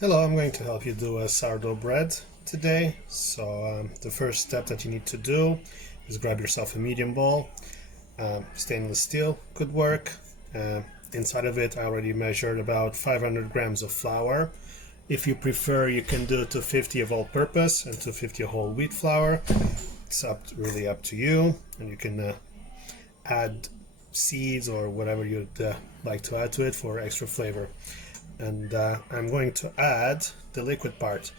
Hello, I'm going to help you do a sourdough bread today. The first step that you need to do is grab yourself a medium bowl. Stainless steel could work. Inside of it, I already measured about 500 grams of flour. If you prefer, you can do 250 of all-purpose and 250 whole wheat flour. It's really up to you, and you can add seeds or whatever you'd like to add to it for extra flavor. And I'm going to add the liquid part.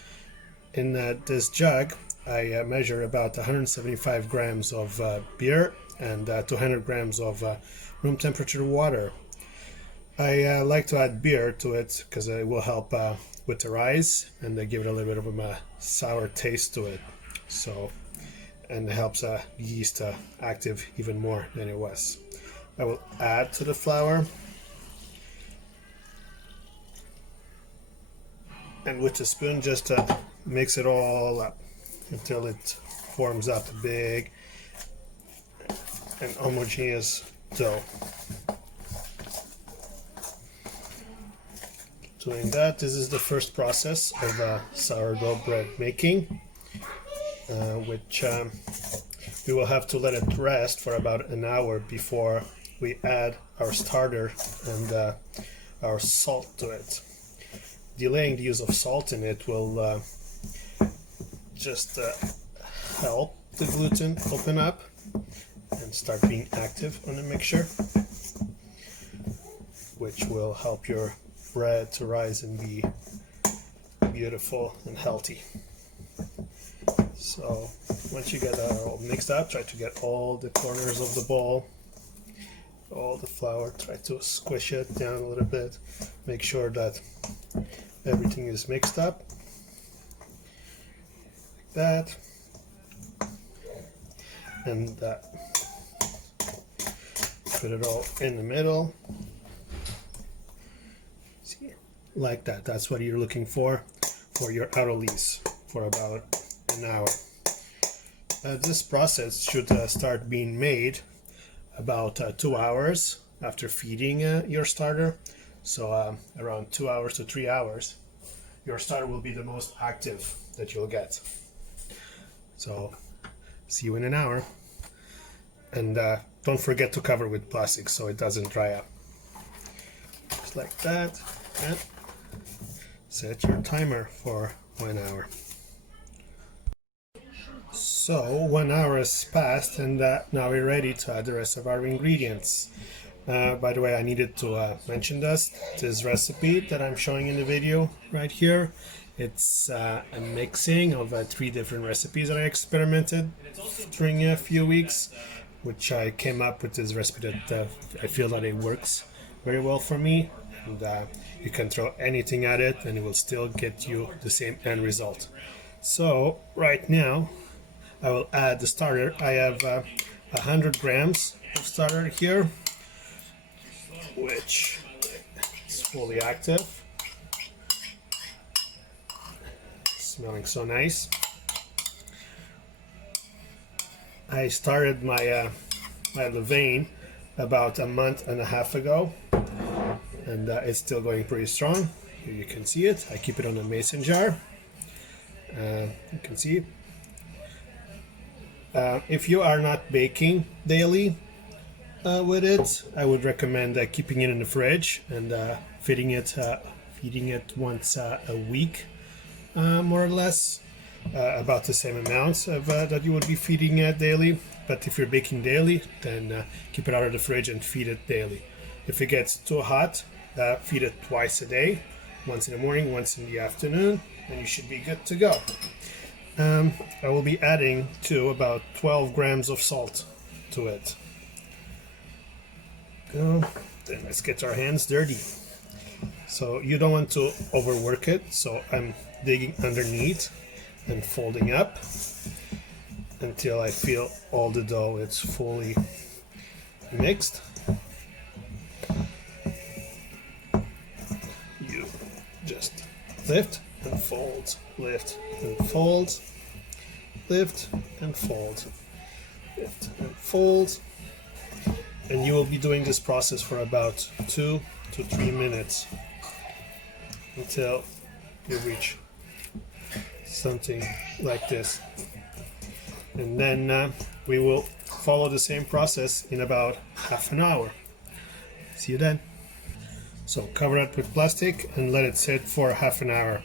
In this jug, I measure about 175 grams of beer and 200 grams of room temperature water. I like to add beer to it because it will help with the rise and give it a little bit of a sour taste to it. And it helps yeast active even more than it was. I will add to the flour. And with a spoon, just mix it all up until it forms up a big and homogeneous dough. Doing that, this is the first process of sourdough bread making, which we will have to let it rest for about an hour before we add our starter and our salt to it. Delaying the use of salt in it will just help the gluten open up and start being active on the mixture, which will help your bread to rise and be beautiful and healthy. So once you get that all mixed up, try to get all the corners of the bowl, all the flour, try to squish it down a little bit, make sure that everything is mixed up like that, and put it all in the middle. See, like that. That's what you're looking for your autolyse for about an hour. This process should start being made about 2 hours after feeding your starter. So around 2 hours to 3 hours, your starter will be the most active that you'll get. So see you in an hour. And don't forget to cover with plastic so it doesn't dry up. Just like that. And set your timer for 1 hour. So 1 hour has passed, and now we're ready to add the rest of our ingredients. By the way, I needed to mention this recipe that I'm showing in the video right here. It's a mixing of 3 different recipes that I experimented during a few weeks, which I came up with this recipe that I feel that it works very well for me. And you can throw anything at it and it will still get you the same end result. So right now I will add the starter. I have 100 grams of starter here, which is fully active, smelling so nice. I started my my levain about a month and a half ago, and it's still going pretty strong. Here you can see it. I keep it on a mason jar. You can see. If you are not baking daily with it, I would recommend keeping it in the fridge and feeding it once a week, more or less, about the same amounts of that you would be feeding it daily. But if you're baking daily, then keep it out of the fridge and feed it daily. If it gets too hot, feed it twice a day, once in the morning, once in the afternoon, and you should be good to go. I will be adding about 12 grams of salt to it. Then let's get our hands dirty. So you don't want to overwork it, so I'm digging underneath and folding up until I feel all the dough is fully mixed. You just lift and fold, lift and fold, lift and fold, lift and fold. And you will be doing this process for about 2 to 3 minutes until you reach something like this. And then we will follow the same process in about half an hour. See you then. So cover it with plastic and let it sit for half an hour.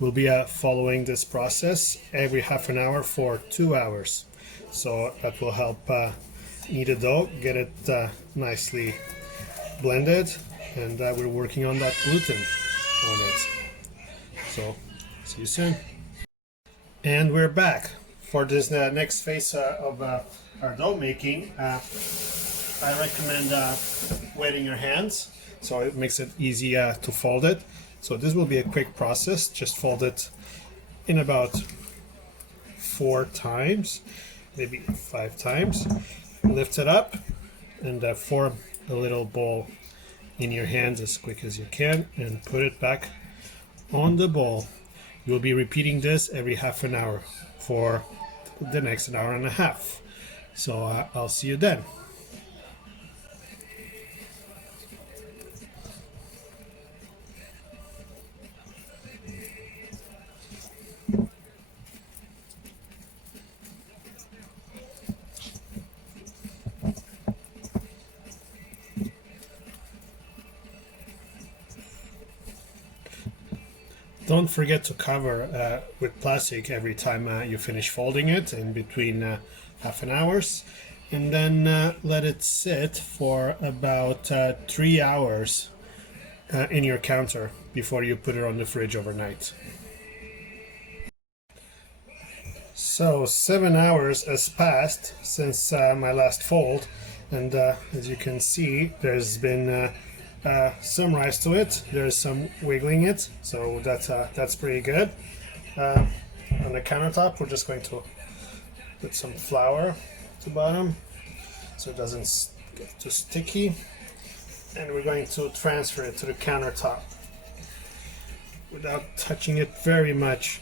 We'll be following this process every half an hour for 2 hours. So that will help knead the dough, get it nicely blended, and we're working on that gluten on it. So see you soon. And we're back for this next phase of our dough making. I recommend wetting your hands so it makes it easy to fold it. So this will be a quick process. Just fold it in about 4 times, maybe 5 times. Lift it up and form a little ball in your hands as quick as you can and put it back on the bowl. You'll be repeating this every half an hour for the next hour and a half. So I'll see you then. Don't forget to cover with plastic every time you finish folding it in between half an hours, and then let it sit for about 3 hours in your counter before you put it on the fridge overnight. So 7 hours has passed since my last fold, and as you can see, there's been some rise to it. There's some wiggling it, so that's pretty good. On the countertop, we're just going to put some flour at the bottom so it doesn't get too sticky, and we're going to transfer it to the countertop without touching it very much,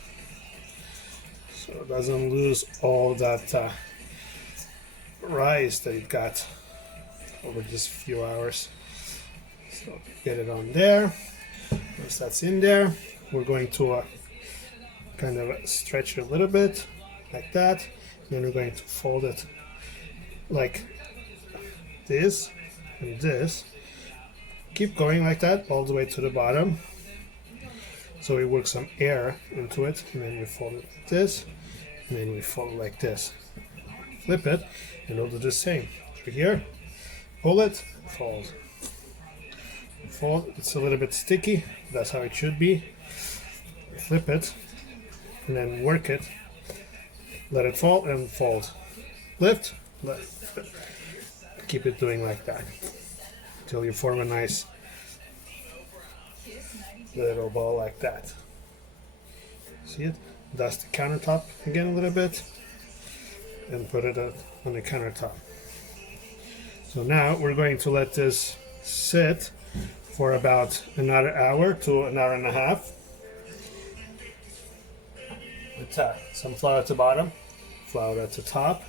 so it doesn't lose all that rise that it got over just a few hours. So get it on there. Once that's in there, we're going to kind of stretch it a little bit like that. Then we're going to fold it like this and this. Keep going like that all the way to the bottom. So we work some air into it, and then we fold it like this, and then we fold it like this. Flip it, and we'll do the same. Through here, pull it, fold. Fold. It's a little bit sticky. That's how it should be. Flip it, and then work it. Let it fall and fold. Lift, lift. Keep it doing like that until you form a nice little ball like that. See it? Dust the countertop again a little bit and put it on the countertop. So now we're going to let this sit for about another hour to an hour and a half with some flour at the bottom, flour at the top.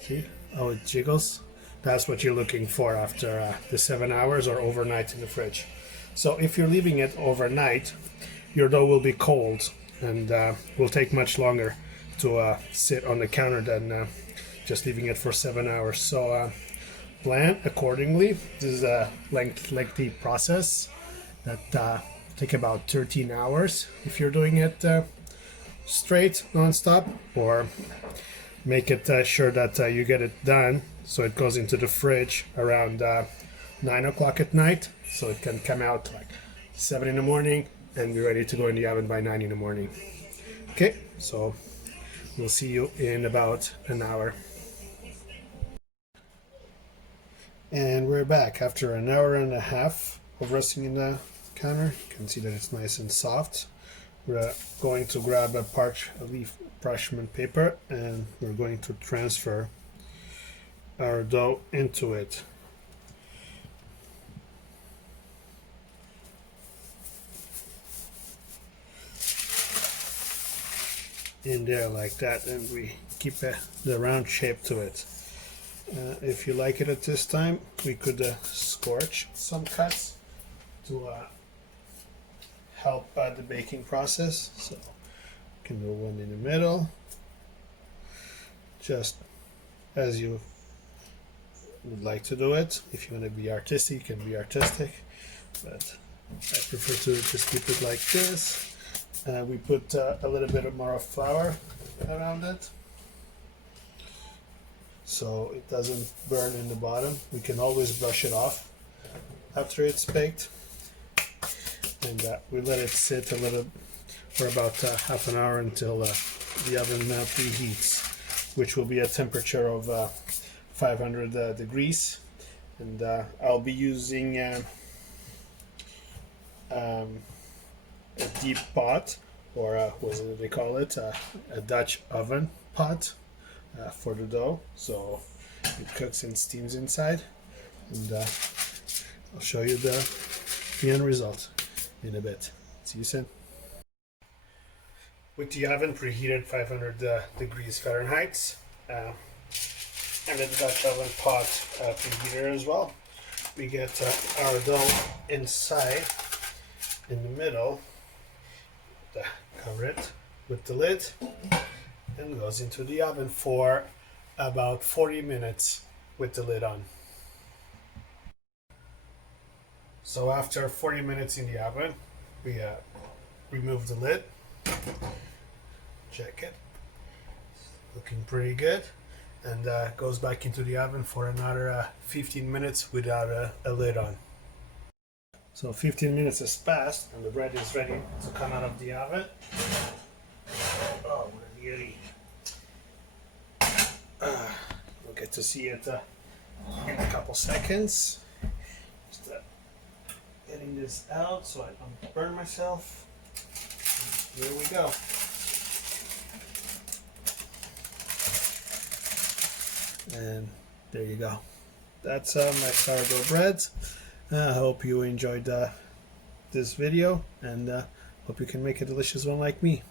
See how it jiggles? That's what you're looking for after the 7 hours or overnight in the fridge. So if you're leaving it overnight, your dough will be cold and will take much longer to sit on the counter than just leaving it for 7 hours. So plan accordingly. This is a lengthy process that take about 13 hours if you're doing it straight, non-stop, or make it sure that you get it done so it goes into the fridge around 9 o'clock at night, so it can come out like 7 in the morning and be ready to go in the oven by 9 in the morning. Okay, so we'll see you in about an hour. And we're back after an hour and a half of resting in the counter. You can see that it's nice and soft. We're going to grab a leaf parchment paper, and we're going to transfer our dough into it. In there like that, and we keep the round shape to it. If you like it at this time, we could scorch some cuts to help the baking process. So you can do one in the middle, just as you would like to do it. If you want to be artistic, you can be artistic, but I prefer to just keep it like this. We put a little bit more of flour around it so it doesn't burn in the bottom. We can always brush it off after it's baked, and we let it sit a little for about half an hour until the oven preheats, which will be a temperature of 500 degrees. And I'll be using a deep pot, or what do they call it, a Dutch oven pot for the dough, so it cooks and steams inside. And I'll show you the end result in a bit. See you soon. With the oven preheated 500 degrees Fahrenheit, and the Dutch oven pot preheated as well, we get our dough inside in the middle. Cover it with the lid and goes into the oven for about 40 minutes with the lid on. So after 40 minutes in the oven, we remove the lid. Check it, looking pretty good, and goes back into the oven for another 15 minutes without a lid on. So 15 minutes has passed and the bread is ready to come out of the oven. Oh, what a beauty. We'll get to see it in a couple seconds. Just getting this out so I don't burn myself. Here we go. And there you go. That's my sourdough bread. I hope you enjoyed this video, and hope you can make a delicious one like me.